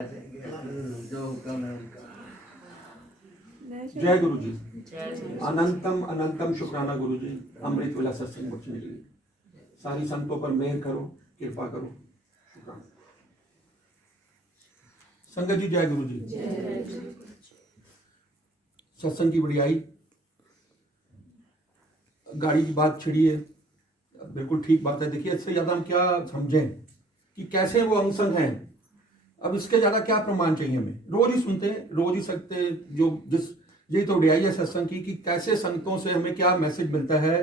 जो कल है उनका। जय गुरु जी। अनंतम अनंतम शुक्राना गुरु जी, अमृत विला सत्संग बख्शने के लिए। सारी संतों पर मेहर करो, कृपा करो, शुक्राना। संगत जी, जय गुरु जी। सत्संग की बढ़ियाई, गाड़ी की बात छिड़ी है, बिल्कुल ठीक बात है। देखिए, इससे ज्यादा हम क्या समझें कि कैसे वो अंग हैं। अब इसके ज्यादा क्या प्रमाण चाहिए हमें? रोज ही सुनते हैं, रोज ही सकते जो जिस यही तो बढ़ियाई है सत्संग की कि कैसे संगतों से हमें क्या मैसेज मिलता है,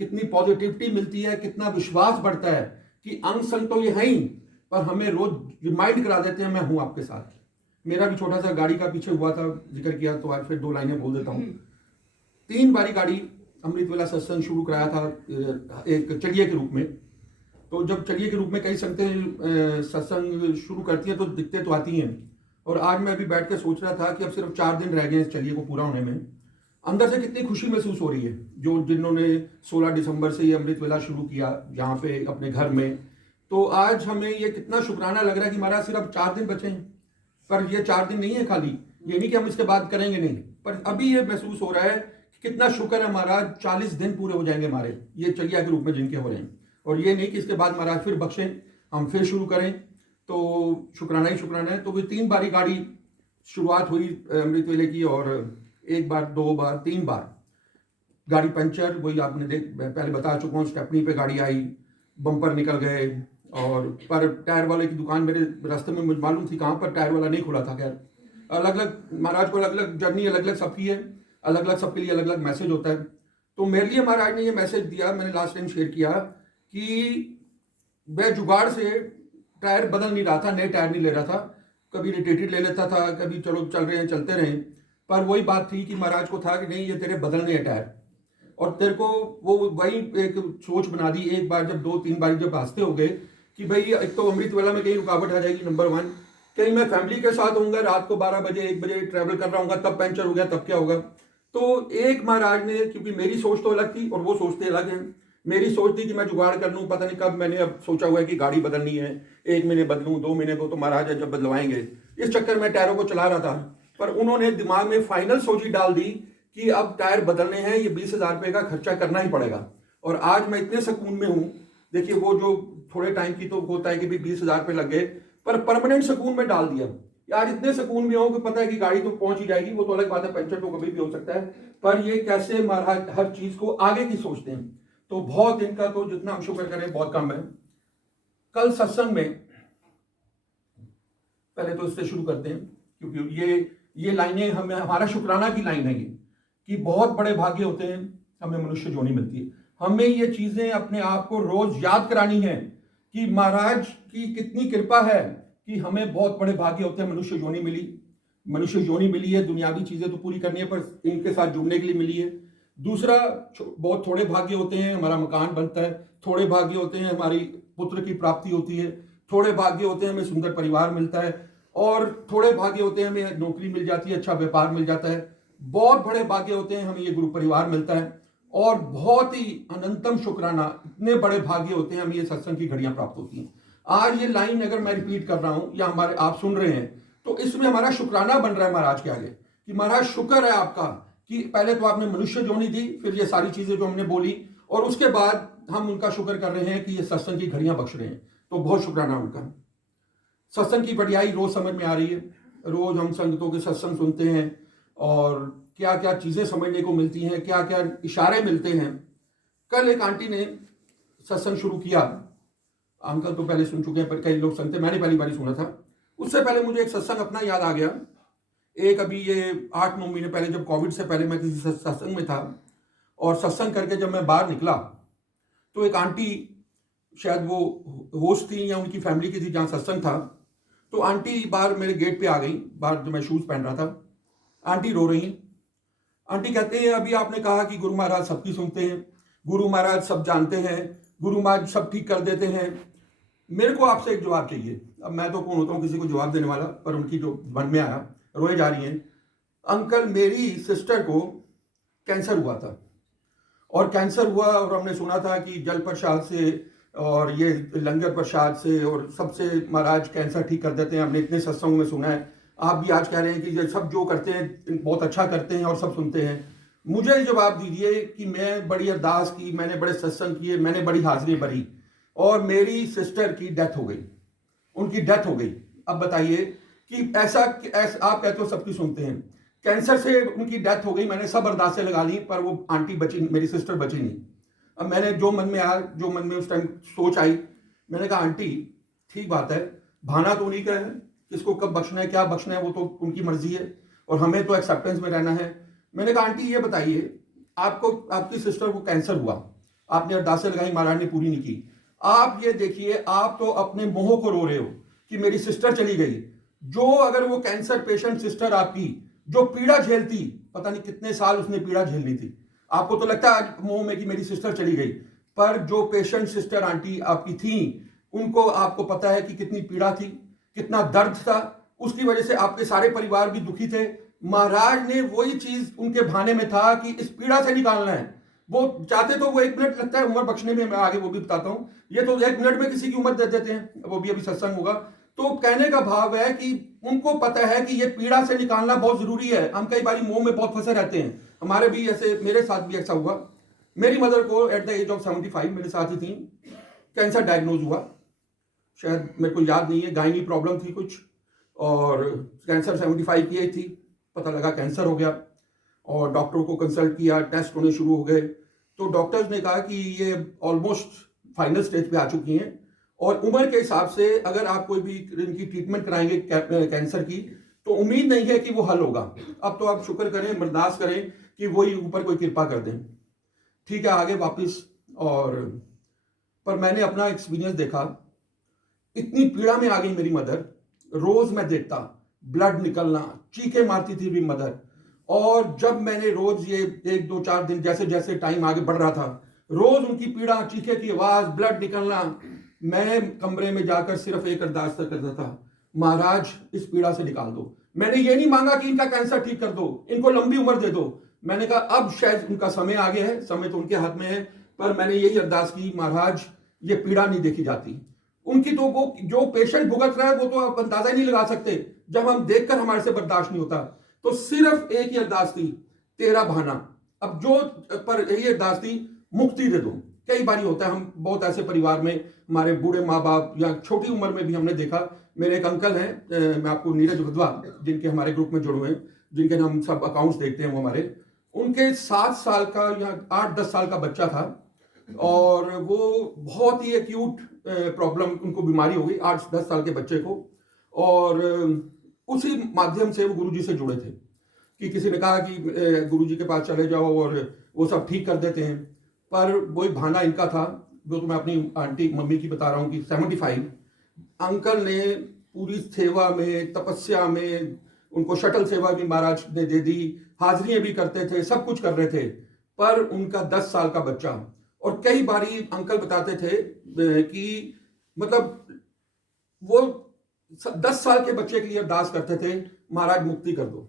कितनी पॉजिटिविटी मिलती है, कितना विश्वास बढ़ता है कि अंग संग तो ये है ही, पर हमें रोज रिमाइंड करा देते हैं मैं हूं आपके साथ। मेरा भी छोटा सा गाड़ी का पीछे हुआ था, जिक्र किया तो आज फिर 2 लाइनें बोल देता हूँ। 3 बारी गाड़ी अमृत वेला सत्संग शुरू कराया था एक चलिए के रूप में। तो जब चलिए के रूप में कई संगतें सत्संग शुरू करती हैं तो दिक्कतें तो आती हैं। और आज मैं अभी बैठ के सोच रहा था कि अब सिर्फ 4 दिन रह गए इस चलिए को पूरा होने में। अंदर से कितनी खुशी महसूस हो रही है जो जिन्होंने 16 दिसंबर से ये अमृत वेला शुरू किया यहाँ पे अपने घर में। तो आज हमें ये कितना शुक्राना लग रहा है कि महाराज सिर्फ 4 दिन बचे हैं। पर ये 4 दिन नहीं है खाली, ये नहीं कि हम इसके बाद करेंगे नहीं, पर अभी ये महसूस हो रहा है कि कितना शुक्र है महाराज, 40 दिन पूरे हो जाएंगे हमारे ये चलिया के रूप में जिनके हो रहे हैं। और ये नहीं कि इसके बाद महाराज फिर बख्शें, हम फिर शुरू करें। तो शुक्राना ही शुक्राना है। तो वो 3 बारी गाड़ी शुरुआत हुई अमृत वेले की, और 1 बार 2 बार 3 बार गाड़ी पंचर, वही आपने पहले बता चुका हूँ। स्टेपनी पे गाड़ी आई, बम्पर निकल गए, और पर टायर वाले की दुकान मेरे रास्ते में मुझे मालूम थी कहाँ पर, टायर वाला नहीं खुला था। खैर अलग अलग महाराज को अलग अलग जर्नी, अलग अलग सबकी है, अलग अलग सबके लिए अलग अलग मैसेज होता है। तो मेरे लिए महाराज ने ये मैसेज दिया, मैंने लास्ट टाइम शेयर किया कि मैं जुगाड़ से टायर बदल नहीं रहा था, नए टायर नहीं ले रहा था। कभी रोटेटेड ले लेता था, कभी चलो चल रहे हैं चलते रहे। पर वही बात थी कि महाराज को था कि नहीं, ये तेरे बदलने हैं टायर। और तेरे को वो वही एक सोच बना दी एक बार, जब 2-3 बार जब हादसे हो गए कि भाई एक तो अमृत वेला में कहीं रुकावट आ जाएगी, नंबर 1। कहीं मैं फैमिली के साथ होऊंगा, रात को 12 बजे 1 बजे ट्रैवल कर रहा हूँ, तब पंचर हो गया, तब क्या होगा। तो एक महाराज ने, क्योंकि मेरी सोच तो अलग थी और वो सोचते अलग हैं। मेरी सोच थी कि मैं जुगाड़ कर लूँ, पता नहीं कब मैंने अब सोचा हुआ है कि गाड़ी बदलनी है, 1 महीने बदलूँ, 2 महीने को तो महाराज जब बदलवाएंगे। इस चक्कर में टायरों को चला रहा था। पर उन्होंने दिमाग में फाइनल सोच ही डाल दी कि अब टायर बदलने हैं, ये 20,000 रुपये का खर्चा करना ही पड़ेगा। और आज मैं इतने सुकून में हूँ। देखिए, वो जो थोड़े टाइम की तो होता है कि भाई 20,000 रुपये लग गए, पर परमानेंट सुकून में डाल दिया यार। इतने सुकून में हो कि पता है कि गाड़ी तो पहुंच ही जाएगी, वो तो अलग बात है, पंचर तो कभी भी हो सकता है। पर ये कैसे महाराज हर चीज को आगे की सोचते हैं। तो बहुत इनका तो जितना हम शुक्र करें बहुत कम है। कल सत्संग में पहले तो इससे शुरू करते हैं, क्योंकि ये लाइनें हमें, हमारा शुक्राना की लाइन है ये, कि बहुत बड़े भाग्य होते हैं हमें मनुष्य जोनी मिलती है। हमें ये चीजें अपने आप को रोज याद करानी है कि महाराज की कितनी कृपा है कि हमें बहुत बड़े भाग्य होते हैं मनुष्य जोनी मिली। मनुष्य जोनी मिली है, दुनियावी चीजें तो पूरी करनी है, पर इनके साथ जुड़ने के लिए मिली है। दूसरा, बहुत थोड़े भाग्य होते हैं हमारा मकान बनता है, थोड़े भाग्य होते हैं हमारी पुत्र की प्राप्ति होती है, थोड़े भाग्य होते हैं हमें सुंदर परिवार मिलता है, और थोड़े भाग्य होते हैं हमें नौकरी मिल जाती है, अच्छा व्यापार मिल जाता है। बहुत बड़े भाग्य होते हैं हमें ये गुरु परिवार मिलता है, और बहुत ही अनंतम शुक्राना, इतने बड़े भाग्य होते हैं हमें ये सत्संग की घड़ियां प्राप्त होती हैं। आज ये लाइन अगर मैं रिपीट कर रहा हूं या हमारे आप सुन रहे हैं, तो इसमें हमारा शुक्राना बन रहा है महाराज के आगे कि महाराज शुक्र है आपका कि पहले तो आपने मनुष्य जोनी दी, फिर ये सारी चीजें जो हमने बोली, और उसके बाद हम उनका शुक्र कर रहे हैं कि ये सत्संग की घड़ियां बख्श रहे हैं। तो बहुत शुक्राना उनका। सत्संग की बढ़ियाई रोज समझ में आ रही है। रोज हम संगतों के सत्संग सुनते हैं और क्या क्या चीजें समझने को मिलती हैं, क्या क्या इशारे मिलते हैं। कल एक आंटी ने सत्संग शुरू किया, अंकल तो पहले सुन चुके हैं पर कई लोग सुनते, मैंने पहली बार सुना था। उससे पहले मुझे एक सत्संग अपना याद आ गया। एक अभी ये 8-9 महीने पहले, जब कोविड से पहले मैं किसी सत्संग में था, और सत्संग करके जब मैं बाहर निकला तो एक आंटी, शायद वो होस्ट थी या उनकी फैमिली की थी जहाँ सत्संग था, तो आंटी बाहर मेरे गेट पे आ गई, बाहर जो मैं शूज पहन रहा था। आंटी रो रही हैं। आंटी कहते हैं, अभी आपने कहा कि गुरु महाराज सबकी सुनते हैं, गुरु महाराज सब जानते हैं, गुरु महाराज सब ठीक कर देते हैं, मेरे को आपसे एक जवाब चाहिए। अब मैं तो कौन होता हूँ किसी को जवाब देने वाला, पर उनकी जो मन में आया, रोए जा रही हैं। अंकल, मेरी सिस्टर को कैंसर हुआ था, और कैंसर हुआ और हमने सुना था कि जल प्रसाद से और ये लंगर प्रसाद से और सबसे महाराज कैंसर ठीक कर देते हैं। हमने इतने सत्संग में सुना है, आप भी आज कह रहे हैं कि ये सब जो करते हैं बहुत अच्छा करते हैं और सब सुनते हैं। मुझे जवाब दीजिए कि मैं बड़ी अरदास की, मैंने बड़े सत्संग किए, मैंने बड़ी हाजिरी भरी और मेरी सिस्टर की डेथ हो गई, उनकी डेथ हो गई। अब बताइए कि ऐसा आप कहते हो सबकी सुनते हैं, कैंसर से उनकी डेथ हो गई, मैंने सब अरदासें लगा ली पर वो आंटी बची, मेरी सिस्टर बची नहीं। अब मैंने जो मन में आया, जो मन में उस टाइम सोच आई, मैंने कहा आंटी ठीक बात है, भाना तो उन्हीं का है, किसको कब बख्शना है क्या बख्शना है वो तो उनकी मर्जी है और हमें तो एक्सेप्टेंस में रहना है। मैंने कहा आंटी ये बताइए, आपको आपकी सिस्टर को कैंसर हुआ, आपने अरदासें लगाई, महाराज ने पूरी नहीं की। आप ये देखिए, आप तो अपने मोह को रो रहे हो कि मेरी सिस्टर चली गई। जो अगर वो कैंसर पेशेंट सिस्टर आपकी जो पीड़ा झेलती, पता नहीं कितने साल उसने पीड़ा झेलनी थी, आपको तो लगता है मोह में कि मेरी सिस्टर चली गई, पर जो पेशेंट सिस्टर आंटी आपकी थी उनको आपको पता है कि कितनी पीड़ा थी, कितना दर्द था, उसकी वजह से आपके सारे परिवार भी दुखी थे। महाराज ने वही चीज उनके भाने में था कि इस पीड़ा से निकालना है। वो चाहते तो वो 1 मिनट लगता है उम्र बख्शने में, मैं आगे वो भी बताता हूं, ये तो 1 मिनट में किसी की उम्र दे देते हैं, वो भी अभी सत्संग होगा। तो कहने का भाव है कि उनको पता है कि ये पीड़ा से निकालना बहुत जरूरी है। हम कई बार मोह में बहुत फंसे रहते हैं, हमारे भी ऐसे, मेरे साथ भी ऐसा हुआ। मेरी मदर को एट द एज ऑफ 75, मेरे साथ ही थी, कैंसर डायग्नोज हुआ, शायद मेरे को याद नहीं है, गायनी प्रॉब्लम थी कुछ, और कैंसर 75 की एज थी, पता लगा कैंसर हो गया और डॉक्टरों को कंसल्ट किया, टेस्ट होने शुरू हो गए। तो डॉक्टर्स ने कहा कि ये ऑलमोस्ट फाइनल स्टेज पे आ चुकी हैं और उम्र के हिसाब से अगर आप कोई भी इनकी ट्रीटमेंट कराएंगे कैंसर की तो उम्मीद नहीं है कि वो हल होगा। अब तो आप शुक्र करें, बर्दाश्त करें कि वही ऊपर कोई कृपा कर दें। ठीक है, आगे वापस। और पर मैंने अपना एक्सपीरियंस देखा, इतनी पीड़ा में आ गई मेरी मदर, रोज मैं देखता ब्लड निकलना, चीखें मारती थी मेरी मदर। और जब मैंने रोज ये 1 2 4 दिन जैसे जैसे टाइम आगे बढ़ रहा था, रोज उनकी पीड़ा, चीखे की आवाज, ब्लड निकलना, मैं कमरे में जाकर सिर्फ एक अरदास करता था, महाराज इस पीड़ा से निकाल दो। मैंने ये नहीं मांगा कि इनका कैंसर ठीक कर दो, इनको लंबी उम्र दे दो। मैंने कहा अब शायद उनका समय आ गया है, समय तो उनके हाथ में है, पर मैंने यही अरदास की, महाराज ये पीड़ा नहीं देखी जाती उनकी, तो वो जो पेशेंट भुगत रहा है वो तो आप अंदाजा ही नहीं लगा सकते, जब हम देखकर हमारे से बर्दाश्त नहीं होता। तो सिर्फ एक ही अरदास थी, तेरा भाना। अब जो पर यही अरदास थी, मुक्ति दे दो। कई बार होता है, हम बहुत ऐसे परिवार में, हमारे बूढ़े माँ बाप या छोटी उम्र में भी हमने देखा। मेरे एक अंकल हैं, मैं आपको नीरज वधवा, जिनके हमारे ग्रुप में जुड़े हुए हैं, जिनके हम सब अकाउंट्स देखते हैं, वो हमारे, उनके 7 साल का या 8-10 साल का बच्चा था और वो बहुत ही एक्यूट प्रॉब्लम, उनको बीमारी हो गई 8-10 साल के बच्चे को। और उसी माध्यम से वो गुरुजी से जुड़े थे कि किसी ने कहा कि गुरुजी के पास चले जाओ और वो सब ठीक कर देते हैं। पर वही भाना इनका था, जो तो मैं अपनी आंटी मम्मी की बता रहा हूँ कि 75 अंकल ने पूरी सेवा में, तपस्या में, उनको शटल सेवा भी महाराज ने दे दी, हाजिरियां भी करते थे, सब कुछ कर रहे थे, पर उनका 10 साल का बच्चा। और कई बारी अंकल बताते थे कि मतलब वो 10 साल के बच्चे के लिए अरदास करते थे, महाराज मुक्ति कर दो,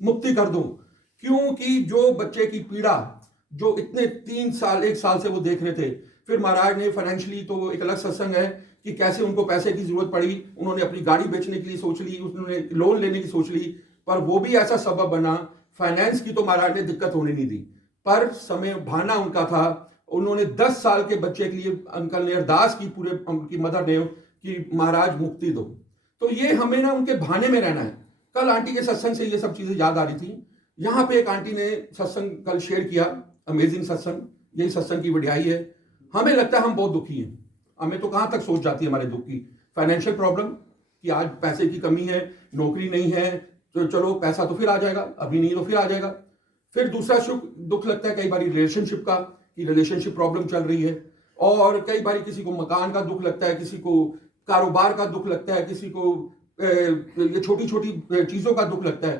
मुक्ति कर दो। क्योंकि जो बच्चे की पीड़ा जो इतने 3 साल 1 साल से वो देख रहे थे, फिर महाराज ने फाइनेंशियली, तो एक अलग सत्संग है कि कैसे उनको पैसे की जरूरत पड़ी, उन्होंने अपनी गाड़ी बेचने के लिए सोच ली, उन्होंने लोन लेने की सोच ली, पर वो भी ऐसा सबब बना, फाइनेंस की तो महाराज ने दिक्कत होने नहीं दी, पर समय भाना उनका था। उन्होंने 10 साल के बच्चे के लिए अंकल ने अरदास की, पूरे उनकी मदर ने, कि महाराज मुक्ति दो। तो ये हमें ना उनके भाने में रहना है। कल आंटी के सत्संग से ये सब चीजें याद आ रही थी। यहाँ पे एक आंटी ने सत्संग कल शेयर किया, अमेजिंग सत्संग, यही सत्संग की बढ़ियाई है। हमें लगता है हम बहुत दुखी हैं, हमें तो कहाँ तक सोच जाती है हमारे दुख की, फाइनेंशियल प्रॉब्लम कि आज पैसे की कमी है, नौकरी नहीं है, तो चलो पैसा तो फिर आ जाएगा, अभी नहीं तो फिर आ जाएगा। फिर दूसरा दुख लगता है कई बार रिलेशनशिप का, कि रिलेशनशिप प्रॉब्लम चल रही है। और कई बार किसी को मकान का दुख लगता है, किसी को कारोबार का दुख लगता है, किसी को ये छोटी छोटी चीजों का दुख लगता है।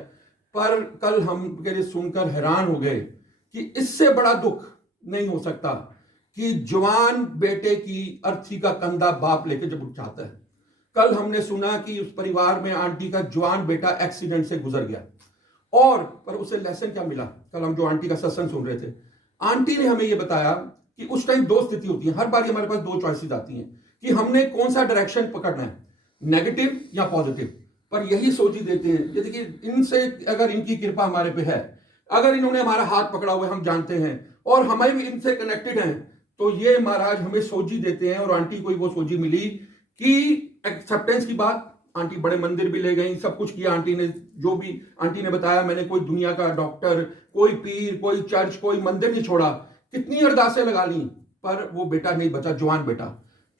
पर कल हम सुनकर हैरान हो गए कि इससे बड़ा दुख नहीं हो सकता कि जवान बेटे की अर्थी का कंधा बाप लेके जब उठ जाता है। कल हमने सुना कि उस परिवार में आंटी का जवान बेटा एक्सीडेंट से गुजर गया, और पर उसे लेसन क्या मिला। कल हम जो आंटी का सत्संग सुन रहे थे, आंटी ने हमें यह बताया कि उस टाइम दो स्थिति होती है, हर बार हमारे पास दो चॉइसेस आती हैं कि हमने कौन सा डायरेक्शन पकड़ना है, नेगेटिव या पॉजिटिव। पर यही सोच ही देते हैं, ये देखिए इनसे अगर इनकी कृपा हमारे पे है, अगर इन्होंने हमारा हाथ पकड़ा हुआ है, हम जानते हैं और हमें भी इनसे कनेक्टेड हैं, तो ये महाराज हमें सोची देते हैं। और आंटी को वो सोची मिली कि एक्सेप्टेंस की बात, आंटी बड़े मंदिर भी ले गई, सब कुछ किया आंटी ने, जो भी आंटी ने बताया। मैंने कोई दुनिया का डॉक्टर, कोई पीर, कोई चर्च, कोई मंदिर नहीं छोड़ा, कितनी अरदासें लगा ली, पर वो बेटा नहीं बचा, जवान बेटा।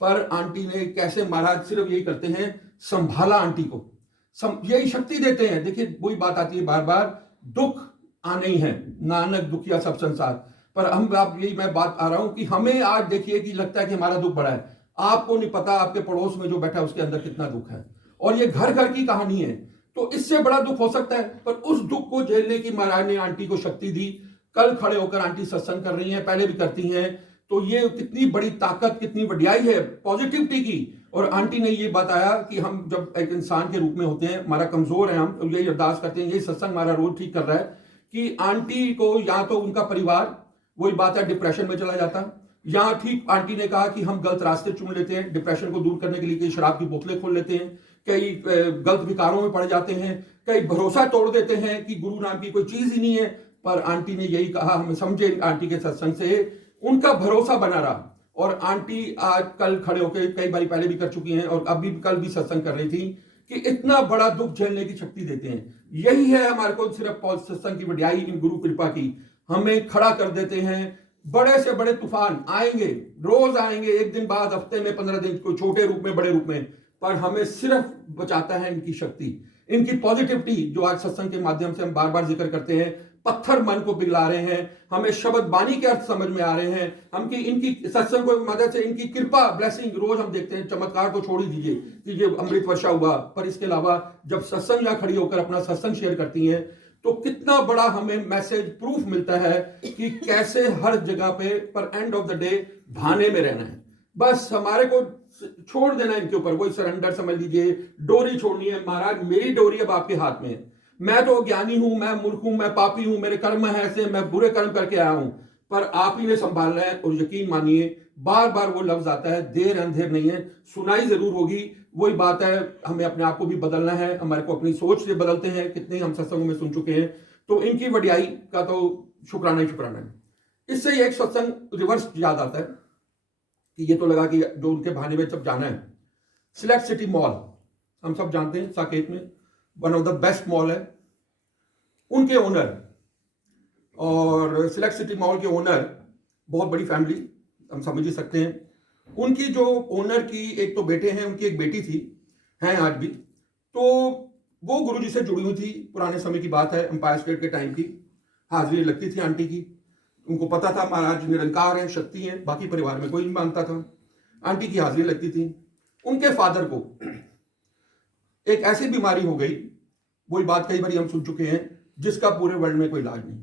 पर आंटी ने कैसे, महाराज सिर्फ यही करते हैं, संभाला आंटी को, यही शक्ति देते हैं। देखिए वही बात आती है बार बार, दुख आने ही है, नानक दुखिया सब संसार। पर हम, आप यही मैं बात आ रहा हूं कि हमें आज देखिए कि लगता है कि हमारा दुख बड़ा है, आपको नहीं पता आपके पड़ोस में जो बैठा है उसके अंदर कितना दुख है, और ये घर घर की कहानी है। तो इससे बड़ा दुख हो सकता है, पर उस दुख को झेलने की महाराज ने आंटी को शक्ति दी। कल खड़े होकर आंटी सत्संग कर रही हैं, पहले भी करती हैं, तो ये कितनी बड़ी ताकत, कितनी वडियाई है पॉजिटिविटी की। और आंटी ने ये बताया कि हम जब एक इंसान के रूप में होते हैं, हमारा कमजोर है, हम यही अरदास करते हैं, यही सत्संग हमारा रोज ठीक कर रहा है कि आंटी को या तो उनका परिवार, वही बात है, डिप्रेशन में चला जाता, या ठीक आंटी ने कहा कि हम गलत रास्ते चुन लेते हैं डिप्रेशन को दूर करने के लिए, कई शराब की बोतलें खोल लेते हैं, कई गलत विकारों में पड़ जाते हैं, कई भरोसा तोड़ देते हैं कि गुरु नाम की कोई चीज ही नहीं है। पर आंटी ने यही कहा, हमें समझे आंटी के सत्संग से, उनका भरोसा बना रहा। और आंटी आज कल खड़े होकर, कई बार पहले भी कर चुकी हैं और अभी कल भी सत्संग कर रही थी, कि इतना बड़ा दुख झेलने की शक्ति देते हैं। यही है हमारे को सिर्फ सत्संग की वडियाई, इन गुरु कृपा की, हमें खड़ा कर देते हैं। बड़े से बड़े तूफान आएंगे, रोज आएंगे, एक दिन बाद, हफ्ते में, 15 दिन, कोई छोटे रूप में, बड़े रूप में, पर हमें सिर्फ बचाता है इनकी शक्ति, इनकी पॉजिटिविटी, जो आज सत्संग के माध्यम से हम बार बार जिक्र करते हैं। पत्थर मन को पिघला रहे हैं, हमें शब्द बानी के अर्थ समझ में आ रहे हैं, हम की इनकी सत्संग की मदद से, इनकी कृपा, ब्लेसिंग रोज हम देखते हैं। चमत्कार तो छोड़ ही दीजिए कि ये अमृत वर्षा हुआ, पर इसके अलावा जब सत्संग या खड़ी होकर अपना सत्संग शेयर करती हैं, तो कितना बड़ा हमें मैसेज, प्रूफ मिलता है कि कैसे हर जगह पे, पर एंड ऑफ द डे भाने में रहना है, बस हमारे को छोड़ देना है इनके ऊपर, वही सरेंडर समझ लीजिए, डोरी छोड़नी है। महाराज मेरी डोरी अब आपके हाथ में है, मैं तो ज्ञानी हूं, मैं मूर्ख हूं, मैं पापी हूं, मेरे कर्म है ऐसे, मैं बुरे कर्म करके आया हूं, पर आप ही ने संभालना है। और यकीन मानिए, बार बार वो लफ्ज आता है, देर अंधेर नहीं है, सुनाई जरूर होगी। वही बात है, हमें अपने आप को भी बदलना है, हमारे को अपनी सोच से बदलते हैं, कितने हम सत्संगों में सुन चुके हैं। तो इनकी वडियाई का तो शुक्राना ही शुक्राना है। इससे एक सत्संग रिवर्स याद आता है कि ये तो लगा कि जो उनके बहाने में सब जाना है, सिलेक्ट सिटी मॉल, हम सब जानते हैं, साकेत में one of the best mall है। उनके ओनर, और सिलेक्ट सिटी मॉल के ओनर, बहुत बड़ी फैमिली, हम समझ ही सकते हैं। उनकी जो ओनर की एक तो बेटे हैं, उनकी एक बेटी थी, हैं आज भी, तो वो गुरुजी से जुड़ी हुई थी। पुराने समय की बात है, एम्पायर स्टेट के टाइम की, हाजिरी लगती थी आंटी की। उनको पता था महाराज निरंकार हैं, शक्ति हैं, बाकी परिवार में कोई नहीं मानता था। आंटी की हाजिरी लगती थी। उनके फादर को एक ऐसी बीमारी हो गई, वही बात कई बार हम सुन चुके हैं, जिसका पूरे वर्ल्ड में कोई इलाज नहीं,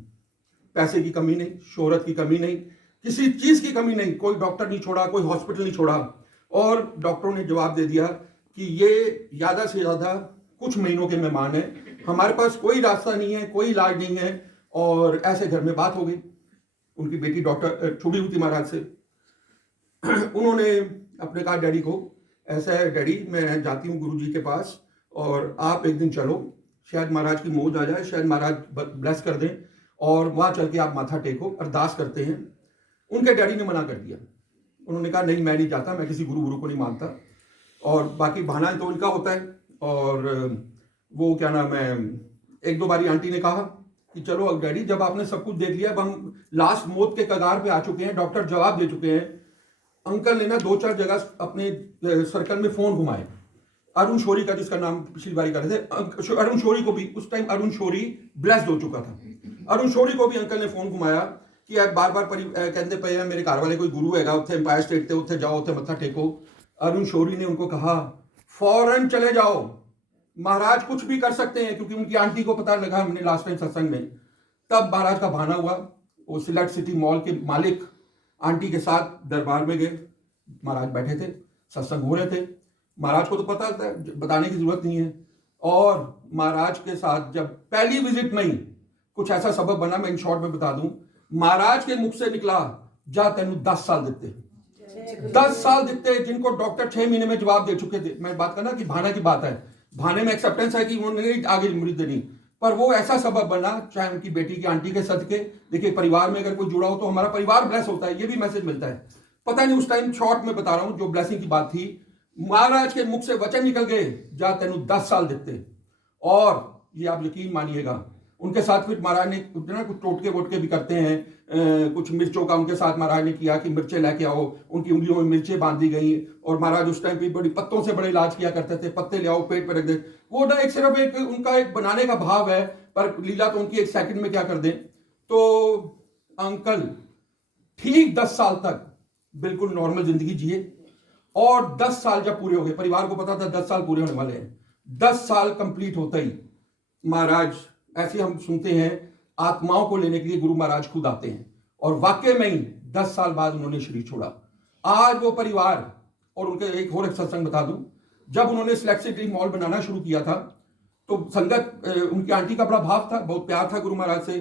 पैसे की कमी नहीं, शोहरत की कमी नहीं, किसी चीज की कमी नहीं, कोई डॉक्टर नहीं छोड़ा, कोई हॉस्पिटल नहीं छोड़ा। और डॉक्टरों ने जवाब दे दिया कि ये ज्यादा से ज्यादा कुछ महीनों के मेहमान है, हमारे पास कोई रास्ता नहीं है, कोई इलाज नहीं है। और ऐसे घर में बात हो गई। उनकी बेटी डॉक्टर छुड़ी हुई थी महाराज से। उन्होंने अपने कहा डैडी को, ऐसा है डैडी, मैं जाती हूँ गुरुजी के पास, और आप एक दिन चलो, शायद महाराज की मौज आ जाए, शायद महाराज ब्लेस कर दें, और वहां चल के आप माथा टेको, अरदास करते हैं। उनके डैडी ने मना कर दिया। उन्होंने कहा नहीं, मैं नहीं जाता, मैं किसी गुरु को नहीं मानता। और बाकी बहाना तो इनका होता है। और वो क्या नाम है, एक दो बारी आंटी ने कहा कि चलो अब डैडी, जब आपने सब कुछ देख लिया, अब हम लास्ट मौत के कगार पे आ चुके हैं, डॉक्टर जवाब दे चुके हैं। अंकल ने ना 2-4 जगह अपने सर्कल में फोन घुमाए। अरुण शौरी का, जिसका नाम पिछली बारी कर रहे थे, अरुण शौरी को भी, उस टाइम अरुण शौरी ब्लेस्ड हो चुका था, अरुण शौरी को भी अंकल ने फोन घुमाया कि आप बार बार कहते पे हैं मेरे घर वाले कोई गुरु हैगा उत्थे एम्पायर स्टेट ते, उत्थे जाओ, उत्थे मत्था टेको। अरुण शौरी ने उनको कहा फौरन चले जाओ, महाराज कुछ भी कर सकते हैं, क्योंकि उनकी आंटी को पता लगा हमने लास्ट टाइम सत्संग में। तब महाराज का बहाना हुआ, वो सिलेक्ट सिटी मॉल के मालिक आंटी के साथ दरबार में गए। महाराज बैठे थे, सत्संग हो रहे थे, महाराज को तो पता था, बताने की जरूरत नहीं है। और महाराज के साथ जब पहली विजिट में ही कुछ ऐसा सबब बना, मैं इन शॉर्ट में बता दूं, महाराज के मुख से निकला जा तेनू 10 साल दिते, 10 साल दिते, जिनको डॉक्टर 6 महीने में जवाब दे चुके थे। मैं बात करना कि भाना की बात है, भाने में एक्सेप्टेंस है कि उन्होंने आगे मृत नहीं, पर वो ऐसा सबब बना, चाहे उनकी बेटी की आंटी के सदके। देखिए, परिवार में अगर कोई जुड़ा हो तो हमारा परिवार ब्लेस होता है, ये भी मैसेज मिलता है। पता नहीं उस टाइम शॉर्ट में बता रहा हूं जो ब्लेसिंग की बात थी, महाराज के मुख से वचन निकल गए, जा तेनू 10 साल दिते। और ये आप यकीन मानिएगा, उनके साथ फिर महाराज ने कुछ टोटके वोटके भी करते हैं, कुछ मिर्चों का उनके साथ महाराज ने किया कि मिर्चें लेके आओ, उनकी उंगलियों में मिर्चें बांधी गई। और महाराज उस टाइम पे बड़ी पत्तों से बड़े इलाज किया करते थे, पत्ते ले आओ पेट पे रख दे। वो ना एक सिर्फ एक उनका एक बनाने का भाव है, पर लीला तो उनकी एक सेकंड में क्या कर दें। तो अंकल ठीक 10 साल तक बिल्कुल नॉर्मल जिंदगी जिए, और 10 साल जब पूरे हो गए, परिवार को पता था 10 साल पूरे होने वाले हैं, 10 साल कंप्लीट होते ही महाराज, ऐसे हम सुनते हैं, आत्माओं को लेने के लिए गुरु महाराज खुद आते हैं। और वाकई में ही 10 साल बाद उन्होंने शरीर छोड़ा। आज वो परिवार, और उनके एक और सत्संग बता दूं, जब उन्होंने सिलेक्ट सिटी मॉल बनाना शुरू किया था तो संगत, उनकी आंटी का बड़ा भाव था, बहुत प्यार था गुरु महाराज से।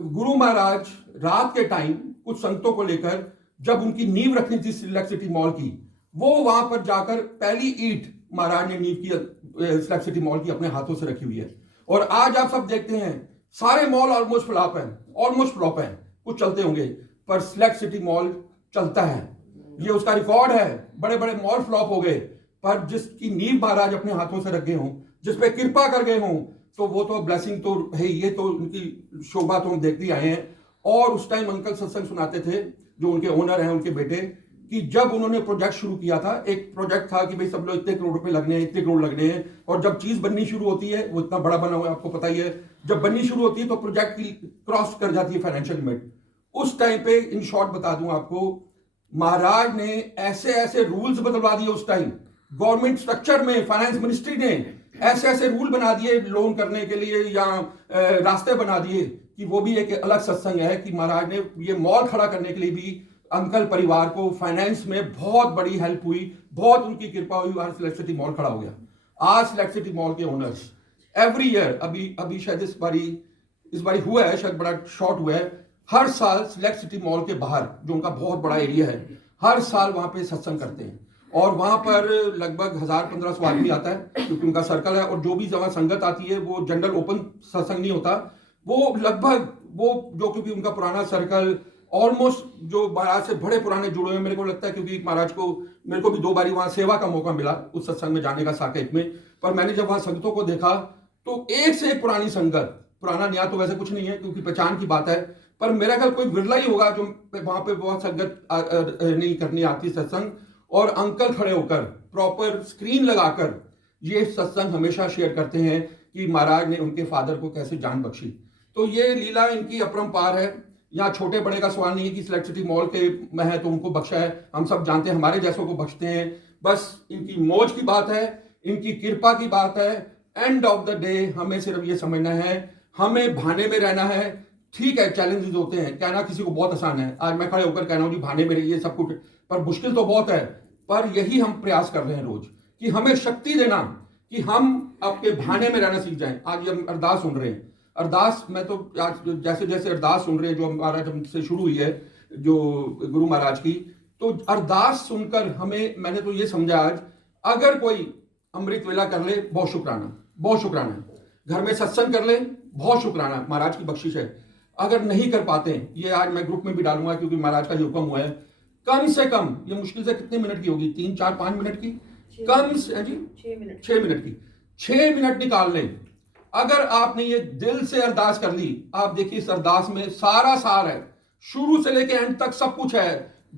गुरु महाराज रात के टाइम कुछ संगतों को लेकर, जब उनकी नींव रखनी थी सिलेक्ट सिटी मॉल की, वो वहां पर जाकर पहली ईंट महाराज ने नींव की सिलेक्ट सिटी मॉल की अपने हाथों से रखी हुई है। और आज आप सब देखते हैं सारे मॉल ऑलमोस्ट फ्लॉप हैं, कुछ चलते होंगे, पर सिलेक्ट सिटी मॉल चलता है। ये उसका रिकॉर्ड है। बड़े बड़े मॉल फ्लॉप हो गए, पर जिसकी नींव महाराज अपने हाथों से रख गए हों, जिस पे कृपा कर गए हों, तो वो तो ब्लेसिंग तो है। ये तो उनकी शोभा तो हम देखते आए हैं। और उस टाइम अंकल सत्संग सुनाते थे, जो उनके ओनर हैं, उनके बेटे, कि जब उन्होंने प्रोजेक्ट शुरू किया था, एक प्रोजेक्ट था कि भाई सब लोग इतने करोड़ रुपए लगने हैं, इतने करोड़ लगने हैं। और जब चीज बननी शुरू होती है, वो इतना बड़ा बना हुआ है आपको पता ही है, जब बननी शुरू होती है तो प्रोजेक्ट की क्रॉस कर जाती है फाइनेंशियल लिमिट। उस टाइम पे इन शॉर्ट बता दूं आपको, महाराज ने ऐसे ऐसे रूल्स बदलवा दिए उस टाइम, गवर्नमेंट स्ट्रक्चर में, फाइनेंस मिनिस्ट्री ने ऐसे ऐसे रूल बना दिए लोन करने के लिए, या रास्ते बना दिए, कि वो भी एक अलग सत्संग है कि महाराज ने ये मॉल खड़ा करने के लिए भी अंकल परिवार को फाइनेंस में बहुत बड़ी हेल्प हुई, बहुत उनकी कृपा हुई। आज सिलेक्ट सिटी मॉल खड़ा हो गया। आज सिलेक्ट सिटी मॉल के ओनर्स एवरी ईयर, अभी शायद इस बारी हुआ है, शायद बड़ा शॉर्ट हुआ है, हर साल सिलेक्ट सिटी मॉल के बाहर, जो उनका बहुत बड़ा एरिया है, हर साल वहां पे सत्संग करते हैं। और वहां पर लगभग 1000-1500 आदमी आता है, क्योंकि उनका सर्कल है। और जो भी जहां संगत आती है, वो जनरल ओपन सत्संग नहीं होता, वो लगभग वो जो, क्योंकि उनका पुराना सर्कल ऑलमोस्ट जो महाराज से बड़े पुराने जुड़े हुए मेरे को लगता है, क्योंकि महाराज को, मेरे को भी 2 बारी वहां सेवा का मौका मिला उस सत्संग में जाने का साकेत में। पर मैंने जब वहां संगतों को देखा तो एक से एक पुरानी संगत, पुराना नया तो वैसे कुछ नहीं है क्योंकि पहचान की बात है, पर मेरा ख्याल कोई विरला ही होगा जो वहां पे बहुत संगत नहीं करनी आती सत्संग। और अंकल खड़े होकर प्रॉपर स्क्रीन लगाकर ये सत्संग हमेशा शेयर करते हैं कि महाराज ने उनके फादर को कैसे जान बख्शी। तो ये लीला इनकी अपरंपार है। यहाँ छोटे बड़े का सवाल नहीं है कि सिलेक्ट सिटी मॉल के में है तो उनको बख्शा है, हम सब जानते हैं, हमारे जैसों को बख्शते हैं। बस इनकी मौज की बात है, इनकी कृपा की बात है। एंड ऑफ द डे हमें सिर्फ ये समझना है, हमें भाने में रहना है। ठीक है, चैलेंजेस होते हैं, कहना किसी को बहुत आसान है, आज मैं खड़े होकर कह रहा हूँ जी भाने में रहिए सब कुछ, पर मुश्किल तो बहुत है। पर यही हम प्रयास कर रहे हैं रोज, कि हमें शक्ति देना कि हम आपके भाने में रहना सीख जाएं। आज हम अरदास सुन रहे हैं, अरदास में तो आज जैसे जैसे अरदास सुन रहे हैं, जो महाराज हमसे शुरू हुई है, जो गुरु महाराज की, तो अरदास सुनकर हमें, मैंने तो ये समझा आज, अगर कोई अमृत वेला कर ले, बहुत शुक्राना, बहुत शुक्राना। घर में सत्संग कर ले, बहुत शुक्राना, महाराज की बख्शिश है। अगर नहीं कर पाते, ये आज मैं ग्रुप में भी डालूंगा क्योंकि महाराज का ये हुक्म हुआ है, कम से कम, ये मुश्किल से कितने मिनट की होगी, 3, 4, 5 मिनट की, कम से जी 6 मिनट की, 6 मिनट निकाल लें। अगर आपने ये दिल से अरदास कर ली, आप देखिए इस अरदास में सारा सार है, शुरू से लेके एंड तक सब कुछ है।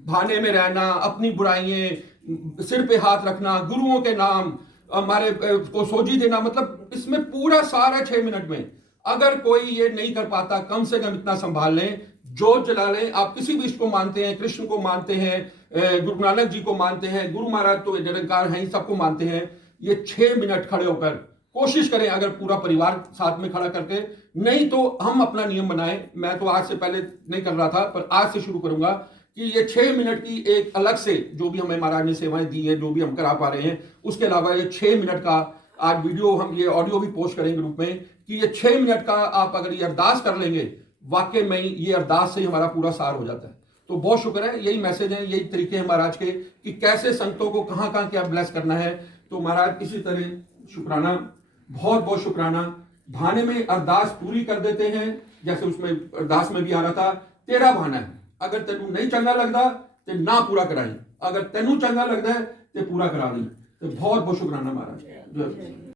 भाने में रहना, अपनी बुराइयां सिर पे हाथ रखना, गुरुओं के नाम, हमारे को सोजी देना, मतलब इसमें पूरा सारा 6 मिनट में। अगर कोई ये नहीं कर पाता, कम से कम इतना संभाल लें, जोत जला लें। आप किसी भी को मानते हैं, कृष्ण को मानते हैं, गुरु नानक जी को मानते हैं, गुरु महाराज तो निरंकार हैं, सबको मानते हैं। ये 6 मिनट खड़े होकर कोशिश करें, अगर पूरा परिवार साथ में खड़ा करके, नहीं तो हम अपना नियम बनाएं। मैं तो आज से पहले नहीं कर रहा था, पर आज से शुरू करूंगा कि ये 6 मिनट की एक अलग से, जो भी हमें महाराज ने सेवाएं दी है, जो भी हम करा पा रहे हैं, उसके अलावा ये 6 मिनट का आज वीडियो, हम ये ऑडियो भी पोस्ट करेंगे ग्रुप में, कि ये 6 मिनट का आप अगर ये अरदास कर लेंगे, वाकई में ये अरदास से ही हमारा पूरा सार हो जाता है। तो बहुत शुक्र है, यही मैसेज है, यही तरीके हैं महाराज के कि कैसे संतों को कहाँ कहाँ क्या ब्लेस करना है। तो महाराज इसी तरह शुक्राना, बहुत बहुत शुक्राना। भाने में अरदास पूरी कर देते हैं, जैसे उसमें अरदास में भी आ रहा था, तेरा भाना है, अगर तेनू नहीं चंगा लगता तो ना पूरा कराई, अगर तेनू चंगा लगता है तो पूरा करा दी। तो बहुत बहुत शुक्राना महाराज।